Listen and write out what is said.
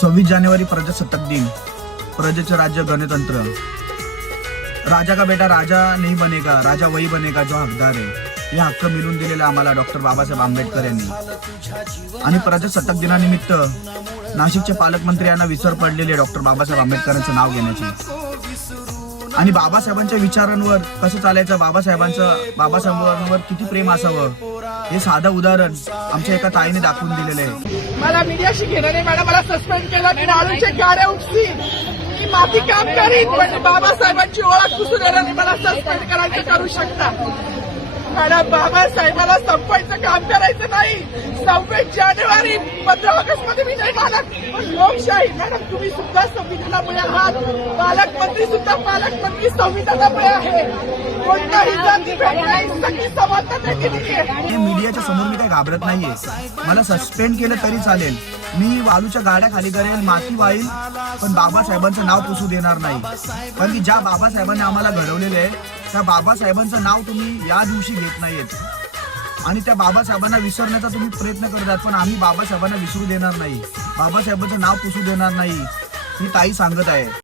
26 जानेवारी प्रजासत्ताक दिन, प्रजेचं राज्य गणतंत्र। राजा का बेटा राजा नहीं बनेगा, राजा वही बनेगा जो हकदार है। हे हक्क मिळवून दिलेला आम्हाला डॉक्टर बाबासाहेब आंबेडकर यांनी। आणि प्रजासत्ताक दिनानिमित्त नाशिकचे पालकमंत्री यांना विसर पडलेले डॉक्टर बाबासाहेब आंबेडकरांचं नाव घेण्याचे। आणि बाबासाहेबांच्या विचारांवर कसं चालायचं, बाबासाहेबांवर किती प्रेम असावं, हे साधं उदाहरण आमच्या एका ताईने दाखवून दिलेलं आहे। मला मीडियाशी घेणं नाही मॅडम, मला सस्पेंड केलं, मी वाळूचे गाड्या उठतील, मी माती काम करीन, पण बाबासाहेबांची ओळख पुसून येणार मला सस्पेंड करायचं करू शकता मॅडम। बाबासाहेबाला संपवायचं काम करायचं नाही। 26 जानेवारी 15 ऑगस्ट मध्ये मी नाही मानत, पण लोकशाही मॅडम, तुम्ही सुद्धा संविधानामुळे आहात, पालकमंत्री सुद्धा पालकमंत्री संविधानामुळे आहे। कोणताही जाती नाही, सगळी समानता केली आहे। मीडियाच्या समोर मी काही घाबरत नाहीये, मला सस्पेंड केलं तरी चालेल, मी वाळूच्या गाड्या खाली करेल, माती वाईल, पण बाबासाहेबांचं नाव पुसू देणार नाही। कारण की ज्या बाबासाहेबांनी आम्हाला घडवलेले आहे त्या बाबासाहेबांचं नाव तुम्ही या दिवशी घेत नाहीयेत आणि त्या बाबासाहेबांना विसरण्याचा तुम्ही प्रयत्न करतात, पण आम्ही बाबासाहेबांना विसरू देणार नाही, बाबासाहेबांचं नाव पुसू देणार नाही, ही ताई सांगत आहे।